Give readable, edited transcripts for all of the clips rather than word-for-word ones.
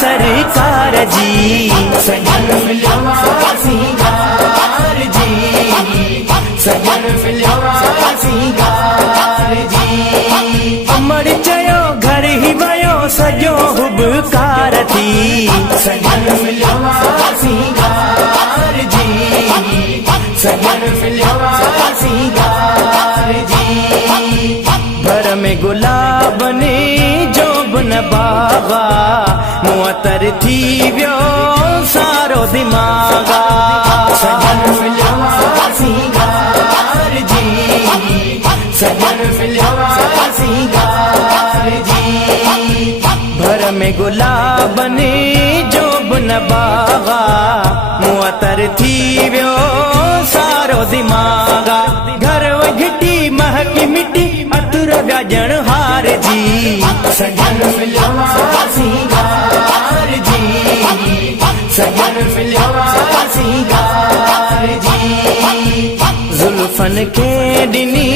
सरकार जी सजन मिलियो सिंगार जी सजन मिलियो सिंगार जी अमर चयो घर ही वयो सजो हुबकार थी सजन मिलियो सिंगार जी सजन मिलियो सिंगार जी घर में गुलाब ने जोबन बागा मुअतर थी वियो सारो दिमागा सजन मिलियो सिंगार जी सजन मिलियो सिंगार जी घर में गुलाब ने जोबन बागा मुअतर थी वियो सारो दिमागा घर घिटी महकी मिटी अतुर व्याजण हार जी सजन मिलियो सिंगार जी सजन मिलियो सिंगार जी जुल्फन के दिनी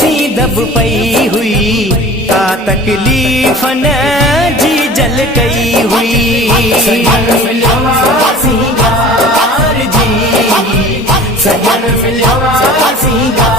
सी दब पई हुई का तकलीफ न जी जल कई हुई सजन मिलियो सिंगार जी सजन मिलियो सिंगार